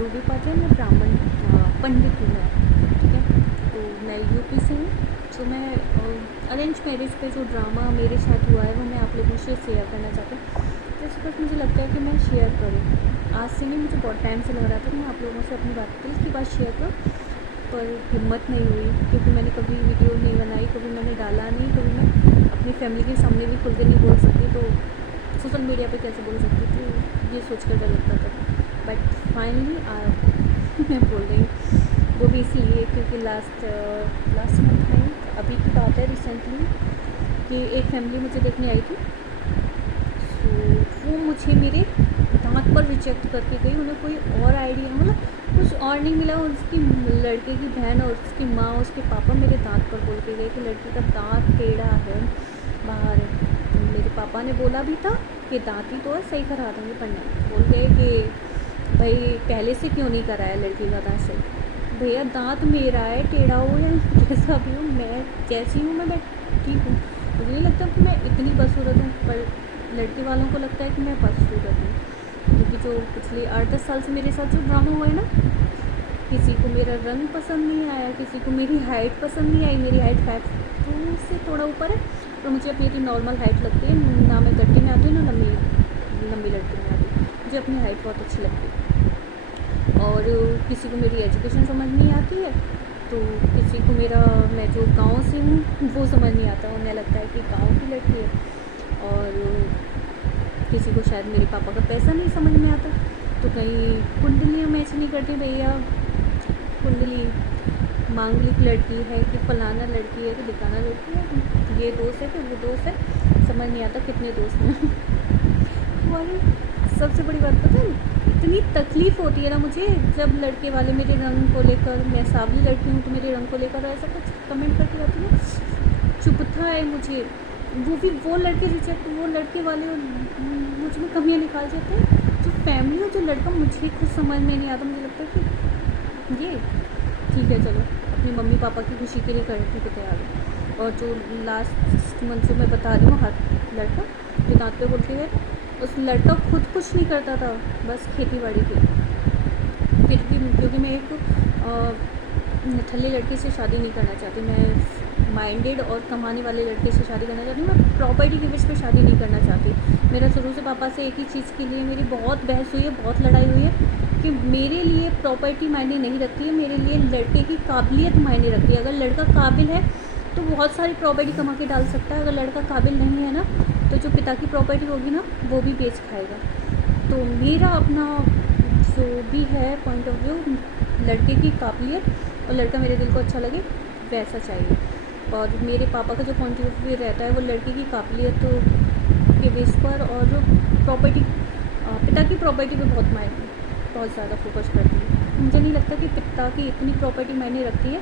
Ruby Patil, मैं ब्राह्मण पंडित हूँ मैं, ठीक है। तो मैं यूपी से हूँ। तो मैं अरेंज मैरिज पे जो ड्रामा मेरे साथ हुआ है वो मैं आप लोगों से शेयर करना चाहती हूँ। जिस वक्त मुझे लगता है कि मैं शेयर करूँ, आज से नहीं, मुझे बहुत टाइम से लग रहा था कि मैं आप लोगों से अपनी बात दिल की बात शेयर करूँ, पर हिम्मत नहीं हुई, क्योंकि मैंने कभी वीडियो नहीं बनाई, कभी मैंने डाला नहीं, कभी मैं अपनी फैमिली के सामने भी खुल के नहीं बोल सकती, तो सोशल मीडिया पे कैसे बोल सकती थी, ये सोच कर डर लगता था। बट फाइनली मैं बोल रही हूँ, वो भी इसलिए क्योंकि लास्ट मंथ में अभी की बात है, रिसेंटली, कि एक फैमिली मुझे देखने आई थी। तो वो मुझे मेरे दांत पर रिजेक्ट करके गई। उन्हें कोई और आइडिया, मतलब कुछ और नहीं मिला। उसकी लड़के की बहन और उसकी माँ, उसके पापा मेरे दांत पर बोल के गए कि लड़की का दांत टेढ़ा है, बाहर है। तो मेरे पापा ने बोला भी था कि दांत ही तो है, सही करा देंगे, पर नहीं, बोल गए कि भाई पहले से क्यों नहीं कराया लड़की का दांत सही। भैया दांत मेरा है, टेढ़ा हो या कैसा भी हो, मैं जैसी हूँ मैं ठीक हूँ। मुझे नहीं लगता कि मैं इतनी बदसूरत हूँ, पर लड़के वालों को लगता है कि मैं बदसूरत हूँ। क्योंकि जो पिछले 8-10 साल से मेरे साथ जो ड्रामा हुआ है ना, किसी को मेरा रंग पसंद नहीं आया, किसी को मेरी हाइट पसंद नहीं आई। मेरी हाइट 5'2" से थोड़ा ऊपर है, तो मुझे मेरी नॉर्मल हाइट लगती है ना। मैं गट्टे में आती हूँ ना लंबी लड़की में आती हूँ। मुझे अपनी हाइट बहुत अच्छी लगती है। और किसी को मेरी एजुकेशन समझ नहीं आती है, तो किसी को मेरा, मैं जो गांव से हूँ वो समझ नहीं आता। उन्हें लगता है कि गांव की लड़की है। और किसी को शायद मेरे पापा का पैसा नहीं समझ में आता, तो कहीं कुंडलियाँ मैच नहीं करती। भैया कुंडली मांगलिक लड़की है कि फलाना लड़की है कि दिखाना लड़की है, ये दोस्त है कि वो दोस्त है, समझ नहीं आता कितने दोस्त हैं। और सबसे बड़ी बात पता है, इतनी तकलीफ़ होती है ना मुझे, जब लड़के वाले मेरे रंग को लेकर, मैं सांवली लड़की हूँ तो मेरे रंग को लेकर ऐसा कुछ कमेंट करके जाती है, चुभता है मुझे। वो भी वो लड़के रिजेक्ट, वो लड़के वाले मुझ में कमियाँ निकाल देते हैं। जो फैमिली और जो लड़का मुझे खुद समझ में नहीं आता। मुझे लगता है कि ये ठीक है, चलो अपनी मम्मी पापा की खुशी के लिए करने को तैयार है। और जो लास्ट मंथ से मैं बता रही हूँ, हर लड़का जो दांत पे बोल के गए, उस लड़का खुद कुछ नहीं करता था, बस खेती बाड़ी की। फिर भी क्योंकि मैं एक निठल्ली लड़की से शादी नहीं करना चाहती, मैं माइंडेड और कमाने वाले लड़के से शादी करना चाहती हूँ। मैं प्रॉपर्टी के बेस पे शादी नहीं करना चाहती। मेरा शुरू से पापा से एक ही चीज़ के लिए मेरी बहुत बहस हुई है, बहुत लड़ाई हुई है, कि मेरे लिए प्रॉपर्टी मायने नहीं रखती है, मेरे लिए लड़के की काबिलियत मायने रखती है। अगर लड़का काबिल है तो बहुत सारी प्रॉपर्टी कमा के डाल सकता है, अगर लड़का काबिल नहीं है ना, तो जो पिता की प्रॉपर्टी होगी ना वो भी बेच खाएगा। तो मेरा अपना जो भी है पॉइंट ऑफ व्यू, लड़के की काबिलियत और लड़का मेरे दिल को अच्छा लगे वैसा चाहिए। और मेरे पापा का जो पॉइंट ऑफ व्यू रहता है वो लड़के की काबिलियत के बेस पर, और जो प्रॉपर्टी, पिता की प्रॉपर्टी पे बहुत ज़्यादा फोकस करती है। मुझे नहीं लगता कि पिता की इतनी प्रॉपर्टी मायने रखती है,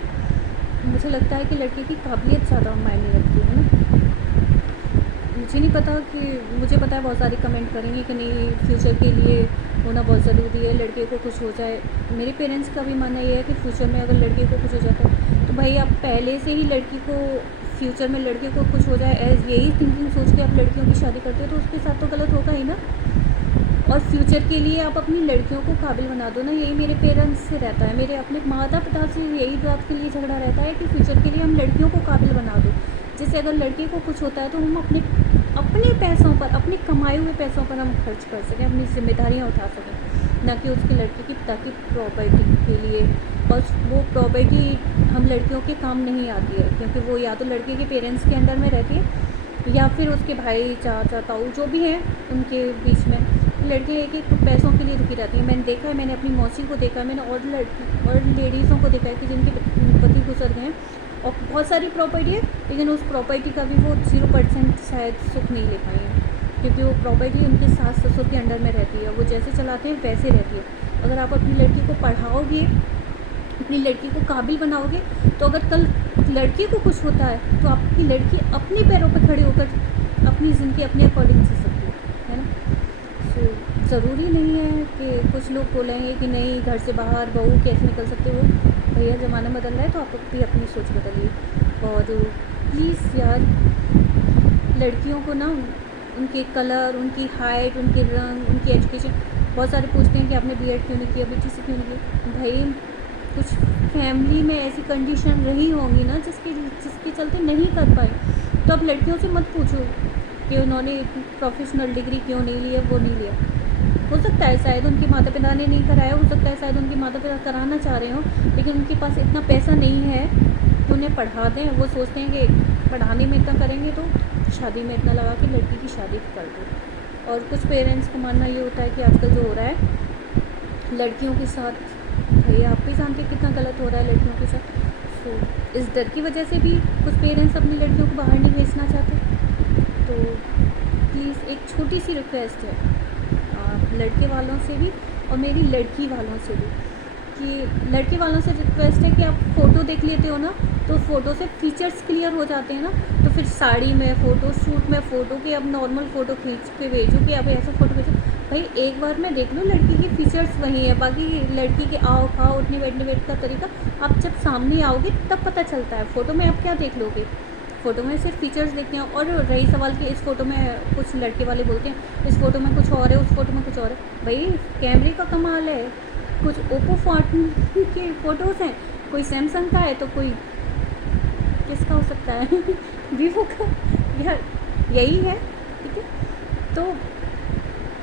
मुझे लगता है कि लड़के की काबिलियत ज़्यादा मायने रखती है ना। मुझे नहीं पता कि, मुझे पता है बहुत सारे कमेंट करेंगे कि नहीं, फ्यूचर के लिए होना बहुत ज़रूरी है, लड़के को कुछ हो जाए। मेरे पेरेंट्स का भी मानना ये है कि फ्यूचर में अगर लड़के को कुछ हो जाता है तो भाई आप पहले से ही लड़की को, फ्यूचर में लड़के को कुछ हो जाए यही थिंकिंग सोच के आप लड़कियों की शादी करते हो, तो उसके साथ तो गलत होगा ही ना। और फ्यूचर के लिए आप अपनी लड़कियों को काबिल बना दो ना, यही मेरे पेरेंट्स से रहता है, मेरे अपने माता पिता से यही बात के लिए झगड़ा रहता है कि फ्यूचर के लिए हम लड़कियों को काबिल बना दो, जिससे अगर लड़के को कुछ होता है तो हम अपने पैसों पर, अपने कमाए हुए पैसों पर हम खर्च कर सकें, अपनी जिम्मेदारियाँ उठा सकें, ना कि उसके लड़के की पिता की प्रॉपर्टी के लिए। और वो प्रॉपर्टी हम लड़कियों के काम नहीं आती है, क्योंकि वो या तो लड़के के पेरेंट्स के अंडर में रहती है या फिर उसके भाई चाचा ताऊ जो भी हैं उनके बीच में। लड़कियाँ एक एक पैसों के लिए रुकी रहती हैं। मैंने देखा है, मैंने अपनी मौसी को देखा है, मैंने और लेडीज़ों को देखा है कि जिनके पति गुजर गए हैं और बहुत सारी प्रॉपर्टी है, लेकिन उस प्रॉपर्टी का भी वो 0% शायद सुख नहीं ले पाई है, क्योंकि वो प्रॉपर्टी उनके सास ससुर के अंडर में रहती है, वो जैसे चलाते हैं वैसे रहती है। अगर आप अपनी लड़की को पढ़ाओगे, अपनी लड़की को काबिल बनाओगे, तो अगर कल लड़के को कुछ होता है तो आपकी लड़की अपने पैरों पर खड़े होकर अपनी ज़िंदगी अपने अकॉर्डिंग जी सकती है ना। सो ज़रूरी नहीं है कि कुछ लोग बोलेंगे कि नहीं घर से बाहर बहू कैसे निकल सकते हो। भैया ज़माना बदल रहा है तो आप भी अपनी सोच बदलिए। और प्लीज़ यार, लड़कियों को ना उनके कलर, उनकी हाइट, उनके रंग, उनकी एजुकेशन, बहुत सारे पूछते हैं कि आपने बीएड क्यों नहीं किया, बीटीसी क्यों नहीं किया। भाई कुछ फैमिली में ऐसी कंडीशन रही होंगी ना जिसके चलते नहीं कर पाए। तो आप लड़कियों से मत पूछो कि उन्होंने प्रोफेशनल डिग्री क्यों नहीं लिया, वो नहीं लिया। हो सकता है शायद उनके माता पिता ने नहीं कराया, हो सकता है शायद उनके माता पिता कराना चाह रहे हो, लेकिन उनके पास इतना पैसा नहीं है कि उन्हें पढ़ा दें। वो सोचते हैं कि पढ़ाने में इतना करेंगे तो शादी में इतना लगा के लड़की की शादी कर दो। और कुछ पेरेंट्स का मानना ये होता है कि आजकल जो हो रहा है लड़कियों के साथ, भैया आप भी जानते हैं कितना गलत हो रहा है लड़कियों के साथ। तो इस डर की वजह से भी कुछ पेरेंट्स अपनी लड़कियों को बाहर नहीं भेजना चाहते। तो प्लीज़ एक छोटी सी रिक्वेस्ट है लड़के वालों से भी और मेरी लड़की वालों से भी, कि लड़के वालों से रिक्वेस्ट है कि आप फ़ोटो देख लेते हो ना, तो फ़ोटो से फीचर्स क्लियर हो जाते हैं ना, तो फिर साड़ी में फ़ोटो, सूट में फ़ोटो, कि अब नॉर्मल फ़ोटो खींच के भेजो कि अब ऐसा फ़ोटो भेजो। भाई एक बार मैं देख लूँ लड़की की फ़ीचर्स वही है, बाकी लड़की के आओ खाओ उठने बैठने का तरीका आप जब सामने आओगे तब पता चलता है। फ़ोटो में आप क्या देख लोगे, फ़ोटो में सिर्फ फीचर्स देखते हैं। और रही सवाल कि इस फ़ोटो में, कुछ लड़के वाले बोलते हैं इस फ़ोटो में कुछ और है, उस फ़ोटो में कुछ और है। भाई कैमरे का कमाल है, कुछ ओप्पो फोन के फ़ोटोज़ हैं, कोई सैमसंग का है तो कोई किसका हो सकता है वीवो का, यार यही है। ठीक है, तो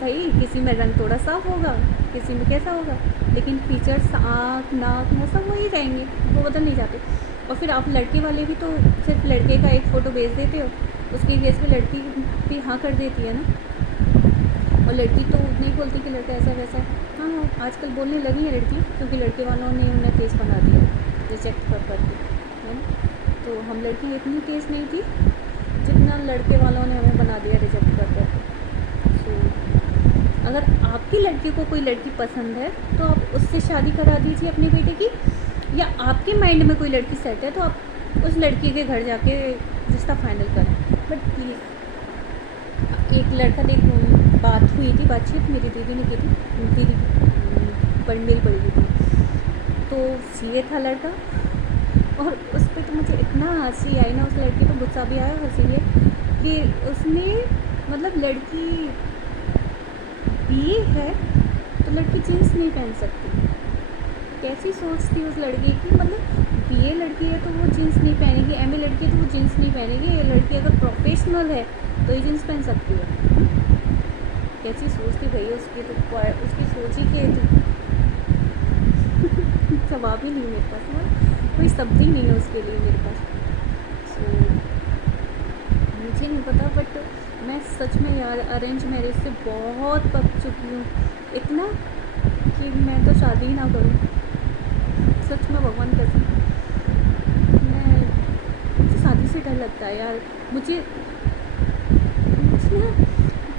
भाई किसी में रंग थोड़ा साफ होगा, किसी में कैसा होगा, लेकिन फीचर्स आँख नाक वो सब वही रहेंगे, वो बदल नहीं जाते। और फिर आप लड़के वाले भी तो सिर्फ लड़के का एक फ़ोटो भेज देते हो, उसके केस में लड़की भी हाँ कर देती है ना, और लड़की तो नहीं बोलती कि लड़का ऐसा वैसा है। हाँ आजकल बोलने लगी है लड़की, क्योंकि लड़के वालों ने उन्हें तेज़ बना दिया रिजेक्ट कर करके, है ना। तो हम लड़की इतनी तेज़ नहीं थी जितना लड़के वालों ने हमें बना दिया रिजेक्ट कर करके। तो अगर आपकी लड़की को कोई लड़की पसंद है तो आप उससे शादी करा दीजिए अपने बेटे की, या आपके माइंड में कोई लड़की सेट है तो आप उस लड़की के घर जाके रिश्ता फाइनल करें। बट प्लीज़ एक लड़का बात हुई थी, बातचीत मेरी दीदी ने की थी, दीदी पर मेरी बड़ी दीदी, तो सीए था लड़का, और उस पर तो मुझे इतना हंसी आई ना, उस लड़की को गुस्सा भी आया, हंसी है कि उसने मतलब लड़की बीए है तो लड़की जीन्स नहीं पहन सकती। कैसी सोच थी उस लड़की की, मतलब बीए लड़की है तो वो जीन्स नहीं पहनेगी, एमए लड़की है तो वो जीन्स नहीं पहनेगी, ये लड़की अगर प्रोफेशनल है तो ये जीन्स पहन सकती है। कैसी सोच थी भैया उसकी, तो उसकी सोच ही क्या थी जवाब ही नहीं मेरे पास, मतलब कोई शब्द ही नहीं है उसके लिए मेरे पास। सो मुझे नहीं पता, बट मैं सच में यार अरेंज मैरिज से बहुत पक चुकी हूँ, इतना कि मैं तो शादी ही ना करूँ, सच में भगवान कसम। मुझे शादी से डर लगता है यार, मुझे ना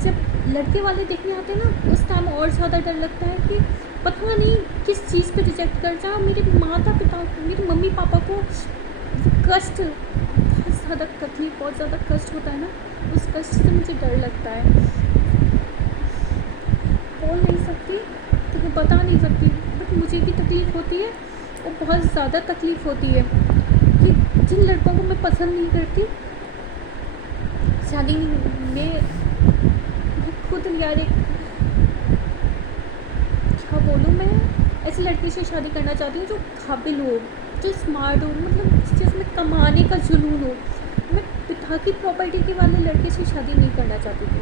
जब लड़के वाले देखने आते हैं ना उस टाइम और ज़्यादा डर लगता है कि पता नहीं किस चीज़ पे रिजेक्ट कर जाए। मेरे माता पिता, मेरे मम्मी पापा को कष्ट, बहुत ज़्यादा तकलीफ, बहुत ज़्यादा कष्ट होता है ना, उस कष्ट से मुझे डर लगता है। बोल नहीं सकती तो मैं बता नहीं सकती, बट मुझे भी तकलीफ़ होती है, और बहुत ज़्यादा तकलीफ़ होती है कि जिन लड़कों को मैं पसंद नहीं करती, शादी में खुद यार एक क्या बोलूँ, मैं ऐसी लड़की से शादी करना चाहती हूँ जो काबिल हो, जो स्मार्ट हो, मतलब जिसमें कमाने का जुनून हो। मैं पिता की प्रॉपर्टी के वाले लड़के से शादी नहीं करना चाहती थी,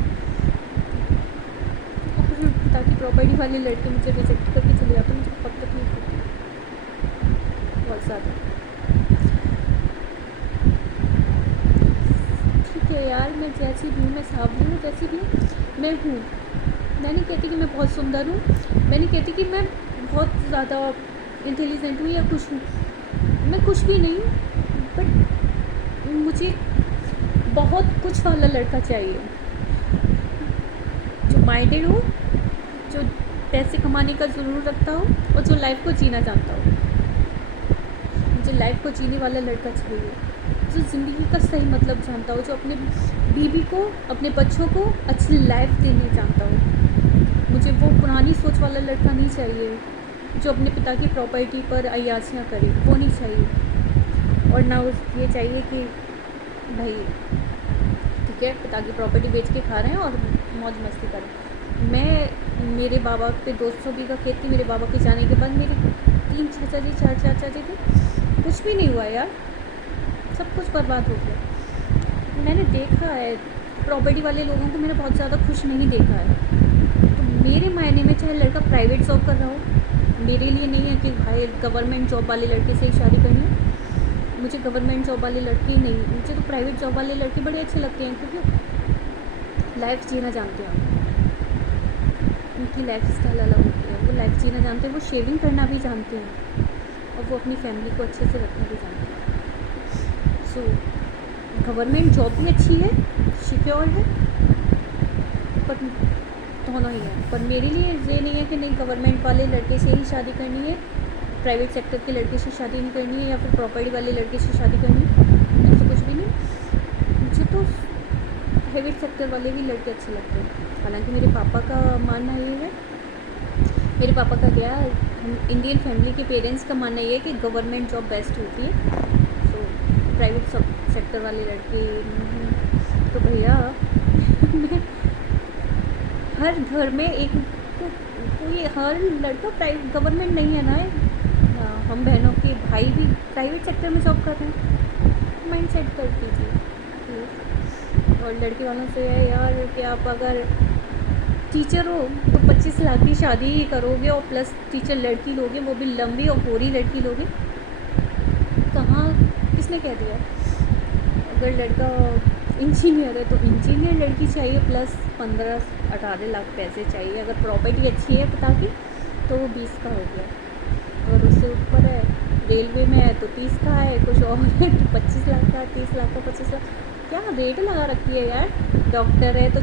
और पिता की प्रॉपर्टी वाले लड़के मुझे रिजेक्ट करके चले जाते, मुझे बहुत तकलीफ होती है, बहुत ज़्यादा। ठीक है यार, मैं जैसी भी हूँ, मैं सावली हूँ जैसी भी हूँ, मैं हूँ। मैं नहीं कहती कि मैं बहुत सुंदर हूँ, मैं नहीं कहती कि मैं बहुत ज़्यादा इंटेलिजेंट हूँ या कुछ हूँ, मैं कुछ भी नहीं हूँ, बट मुझे बहुत कुछ वाला लड़का चाहिए, जो माइंडेड हो, जो पैसे कमाने का ज़रूर रखता हो, और जो लाइफ को जीना चाहता हो। मुझे लाइफ को जीने वाला लड़का चाहिए, जो ज़िंदगी का सही मतलब जानता हो, जो अपने बीवी को, अपने बच्चों को अच्छी लाइफ देने जानता हो। मुझे वो पुरानी सोच वाला लड़का नहीं चाहिए जो अपने पिता की प्रॉपर्टी पर अय्यासियाँ करे, वो नहीं चाहिए। और ना ये चाहिए कि भाई ठीक है पिता की प्रॉपर्टी बेच के खा रहे हैं और मौज मस्ती करें, मैं मेरे बाबा पे 200 बीघा खेत थी, मेरे बाबा के जाने के बाद मेरे 3 चाचा जी 4 चाचा जी थे, कुछ भी नहीं हुआ यार, सब कुछ बर्बाद हो गया। मैंने देखा है प्रॉपर्टी वाले लोगों को, मैंने बहुत ज़्यादा खुश नहीं देखा है। तो मेरे मायने में चाहे लड़का प्राइवेट जॉब कर रहा हो, मेरे लिए नहीं है कि भाई गवर्नमेंट जॉब वाले लड़के से ही शादी करनी है। मुझे गवर्नमेंट जॉब वाले लड़के नहीं, मुझे तो प्राइवेट जॉब वाले लड़के बड़े अच्छे लगते हैं, क्योंकि लाइफ जीना जानते हैं, उनकी लाइफ स्टाइल अलग होती है, वो लाइफ जीना जानते हैं, वो शेविंग करना भी जानते हैं और वो अपनी फैमिली को अच्छे से रखना भी जानते हैं। सो गवर्नमेंट जॉब भी अच्छी है, सिक्योर है, पर दोनों ही है। पर मेरे लिए ये नहीं है कि नहीं गवर्नमेंट वाले लड़के से ही शादी करनी है, प्राइवेट सेक्टर के लड़के से शादी नहीं करनी है, या फिर प्रॉपर्टी वाले लड़के से शादी करनी है, ऐसा कुछ भी नहीं। मुझे तो प्राइवेट सेक्टर वाले भी लड़के अच्छे लगते हैं। हालांकि मेरे पापा का मानना ये है, मेरे पापा का क्या, हम इंडियन फैमिली के पेरेंट्स का मानना ये है कि गवर्नमेंट जॉब बेस्ट होती है। सो प्राइवेट सेक्टर वाले लड़के तो भैया हर घर में एक तो कोई हर लड़का प्राइवेट गवर्नमेंट नहीं है ना, हम बहनों के भाई भी प्राइवेट सेक्टर में जॉब कर रहे हैं, माइंड सेट कर दीजिए। और लड़के वालों से है यार कि आप अगर टीचर हो तो 25 लाख की शादी ही करोगे और प्लस टीचर लड़की लोगे, वो भी लंबी और गोरी लड़की लोगे। कहाँ, किसने कह दिया? अगर लड़का इंजीनियर है तो इंजीनियर लड़की चाहिए प्लस 15-18 लाख पैसे चाहिए। अगर प्रॉपर्टी अच्छी है पता की तो वो 20 का हो गया, और उससे ऊपर है रेलवे में है तो 30 का है, कुछ और है तो 25 लाख का, 30 लाख का, 25 लाख, क्या रेट लगा रखी है यार। डॉक्टर है तो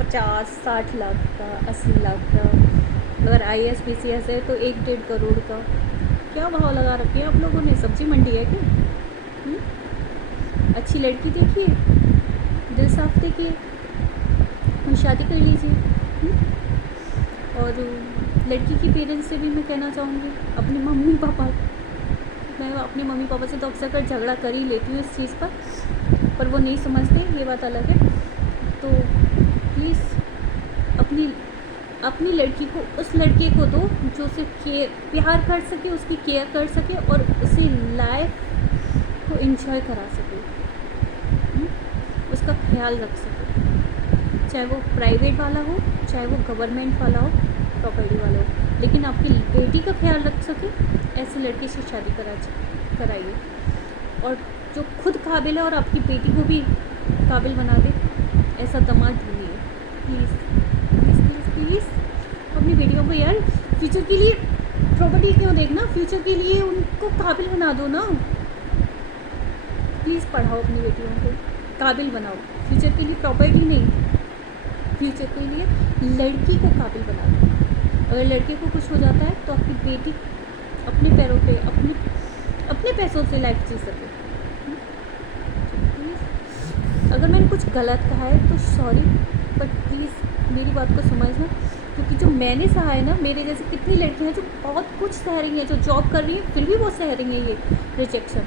50-60 लाख का, 80 लाख का, अगर IAS PCS है तो 1-1.5 करोड़ का। क्या भाव लगा रखे हैं आप लोगों ने? सब्जी मंडी है क्या? अच्छी लड़की देखिए, दिल साफ देखिए और शादी कर लीजिए। और लड़की के पेरेंट्स से भी मैं कहना चाहूँगी, अपने मम्मी पापा, मैं अपने मम्मी पापा से तो अक्सर कर झगड़ा कर ही लेती हूँ इस चीज़ पर वो नहीं समझते, ये बात अलग है। तो प्लीज़ अपनी लड़की को उस लड़के को दो जो उसे प्यार कर सके, उसकी केयर कर सके और उसे लाइफ को एंजॉय करा सके, उसका ख्याल रख सके, चाहे वो प्राइवेट वाला हो, चाहे वो गवर्नमेंट वाला हो, प्रॉपर्टी वाला हो, लेकिन आपकी बेटी का ख्याल रख सके, ऐसे लड़के से शादी कराइए। और जो खुद काबिल है और आपकी बेटी को भी काबिल बना दे, ऐसा दामाद ढूंढिए प्लीज़ प्लीज़ प्लीज़ प्लीज़। अपनी बेटियों को यार फ्यूचर के लिए प्रॉपर्टी क्यों देखना, फ्यूचर के लिए उनको काबिल बना दो ना। प्लीज़ पढ़ाओ अपनी बेटियों को, काबिल बनाओ, फ्यूचर के लिए प्रॉपर्टी नहीं, फ्यूचर के लिए लड़की को काबिल बना दो। अगर लड़के को कुछ हो जाता है तो आपकी बेटी अपने पैरों पे अपने पैसों से लाइफ जी सके। प्लीज़, अगर मैंने कुछ गलत कहा है तो सॉरी, बट प्लीज़ मेरी बात को समझना, क्योंकि जो मैंने सहा है ना, मेरे जैसे कितनी लड़कियां हैं जो बहुत कुछ सह रही हैं, जो जॉब कर रही हैं फिर भी वो सह रही हैं ये रिजेक्शन।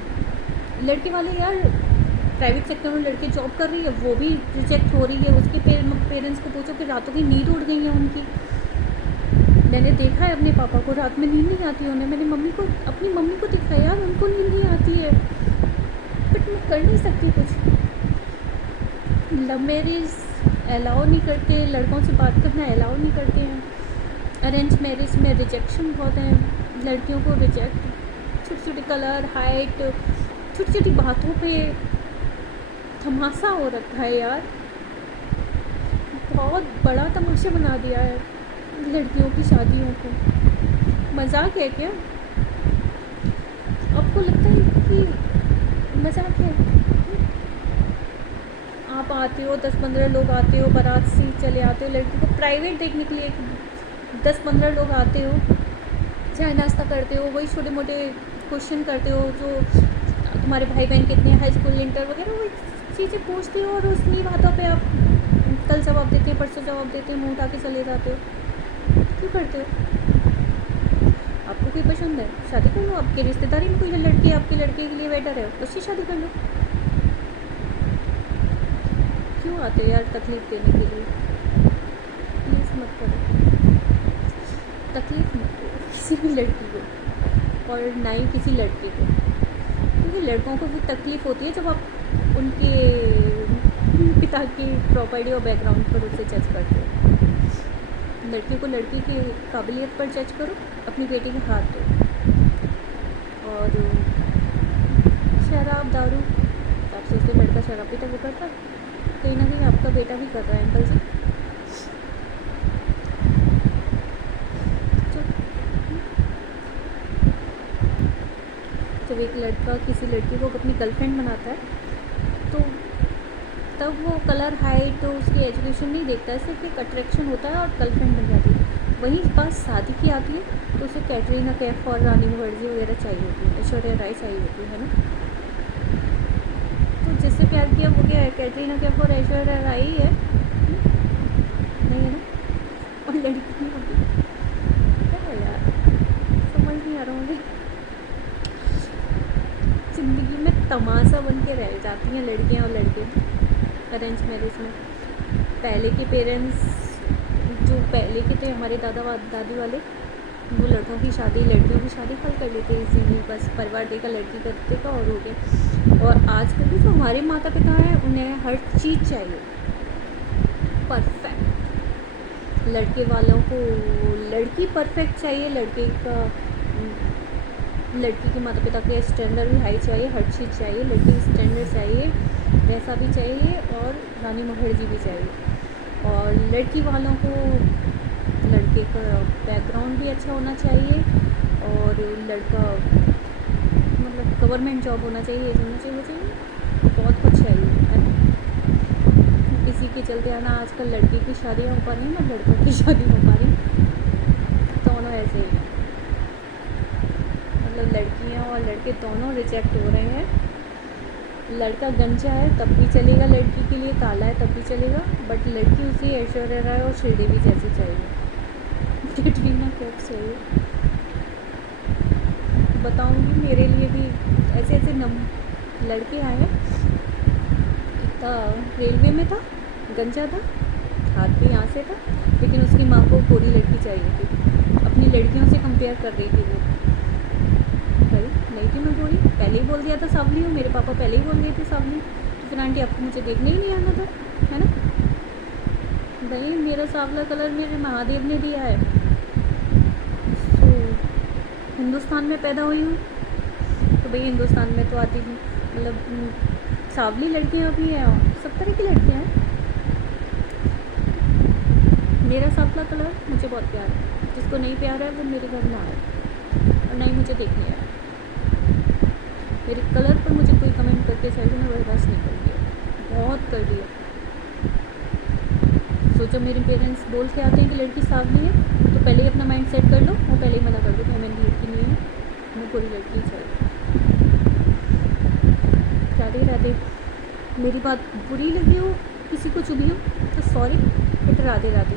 लड़के वाले यार प्राइवेट सेक्टर में लड़के जॉब कर रही है, वो भी रिजेक्ट हो रही है। उसके पेरेंट्स को पूछो कि रातों की नींद उड़ गई है उनकी। मैंने देखा है अपने पापा को, रात में नींद नहीं आती उन्हें। मैंने अपनी मम्मी को देखा यार, उनको नींद नहीं आती है, बट मैं कर नहीं सकती कुछ। लव मैरिज अलाउ नहीं करते, लड़कों से बात करना अलाउ नहीं करते हैं। अरेंज मैरिज में रिजेक्शन बहुत हैं, लड़कियों को रिजेक्ट, छोटी छोटी कलर, हाइट, छोटी छोटी बातों पे तमाशा हो रखा है यार, बहुत बड़ा तमाशा बना दिया है लड़कियों की शादियों को। मजाक है क्या? आपको लगता है कि मजाक है? आप आते हो, 10-15 लोग आते हो, बारात से चले आते हो, लड़की को प्राइवेट देखने के लिए 10-15 लोग आते हो, चाय नाश्ता करते हो, वही छोटे मोटे क्वेश्चन करते हो, जो तुम्हारे भाई बहन कितने, हाई स्कूल, इंटर वगैरह, वही चीज़ें पूछते हो, और उन्हीं बातों पे आप कल जवाब देते हैं, परसों जवाब देते हैं, मुँह उठा के चले जाते हो। क्यों करते हो? आपको कोई पसंद है, शादी कर लो। आपकी रिश्तेदारी में कोई लड़की आपके लड़के के लिए बेटर है, उससे शादी कर लो। क्यों आते हो यार तकलीफ देने के लिए? प्लीज़ करो, तकलीफ़ मत दो किसी भी लड़की को और ना ही किसी लड़के को, क्योंकि लड़कों को भी तकलीफ़ होती है जब आप उनके पिता की प्रॉपर्टी और बैकग्राउंड पर उसे जज करते हो। लड़की को लड़की की काबिलियत पर जज करो, अपनी बेटी के हाथ दो। और शराब दारू, आप सोचते हो लड़का शराब पीता वो करता, कहीं ना कहीं आपका बेटा भी कर रहा है अंकल जी। तो जब एक लड़का किसी लड़की को अपनी गर्लफ्रेंड बनाता है तो तब वो कलर, हाइट, तो उसकी एजुकेशन नहीं देखता है, सिर्फ एक अट्रैक्शन होता है और गर्लफ्रेंड बन जाती है। वही बात शादी की आती है तो उसे कैटरीना कैफ और रानी मुखर्जी वगैरह चाहिए होती है, ऐश्वर्या राय चाहिए होती है ना। तो जिससे प्यार किया वो क्या है, कैटरीना कैफ और ऐश्वर्या राय ही है, नहीं है ना। और लड़की नहीं होती, क्या है यार, समझ नहीं आ रहा मुझे। ज़िंदगी में तमाशा बन के रह जाती हैं लड़कियाँ और लड़के अरेंज मैरिज में। पहले के पेरेंट्स जो पहले के थे, हमारे दादी वाले, वो लड़कों की शादी, लड़कियों की शादी हल कर लेते इजीली, बस परिवार देखा लड़की करते का और हो गया। और आजकल के जो हमारे माता पिता हैं उन्हें हर चीज़ चाहिए परफेक्ट। लड़के वालों को लड़की परफेक्ट चाहिए, लड़की के माता पिता के स्टैंडर्ड भी हाई चाहिए, हर चीज़ चाहिए, लड़की स्टैंडर्ड चाहिए, वैसा भी चाहिए और रानी मुखर्जी भी चाहिए। और लड़की वालों को लड़के का बैकग्राउंड भी अच्छा होना चाहिए और लड़का मतलब गवर्नमेंट जॉब होना चाहिए, होना चाहिए, वो चाहिए, बहुत कुछ चाहिए, है ना। इसी के चलते आना आजकल लड़की की शादियाँ हो पा रही ना लड़कों की शादी हो पा रही, दोनों ऐसे ही, मतलब लड़कियाँ और लड़के दोनों रिजेक्ट हो रहे हैं। लड़का गंजा है तब भी चलेगा, लड़की के लिए काला है तब भी चलेगा, बट लड़की उसी ऐश्वर्या राय और श्रीदेवी जैसी चाहिए, कैटरीना कैफ चाहिए। बताऊंगी मेरे लिए भी ऐसे ऐसे लड़के आए हैं। एक था रेलवे में था, गंजा था, हाथ भी यहाँ से था, लेकिन उसकी माँ को गोरी लड़की चाहिए थी, अपनी लड़कियों से कंपेयर कर रही थी वो। भाई नहीं थी मैं गोरी, पहले ही बोल दिया था सावली हूँ, मेरे पापा पहले ही बोल दिए थे सावली, तो फिर आंटी आपको मुझे देखने ही नहीं आना था, है ना। भाई मेरा सांवला कलर मेरे महादेव ने दिया है, तो हिंदुस्तान में पैदा हुई हूँ, तो भाई हिंदुस्तान में तो आती थी, मतलब सांवली लड़कियाँ भी हैं, सब तरह की लड़कियाँ हैं। मेरा सांवला कलर मुझे बहुत प्यार है, जिसको नहीं प्यार है वो मेरे घर ना आए और नहीं मुझे देखने आए। मेरे कलर पर मुझे कोई कमेंट करके चाहिए, मैं बर्दाश्त नहीं करूँगी, बहुत कर दिया। सोचो मेरे पेरेंट्स बोल के आते हैं कि लड़की सांवली है, तो पहले ही अपना माइंड सेट कर लो और पहले ही मना कर दो कि मेरी लड़की नहीं है, मैं पूरी लड़की चाहिए। राधे राधे। मेरी बात बुरी लगी हो, किसी को चुभी हो तो सॉरी, बट राधे राधे।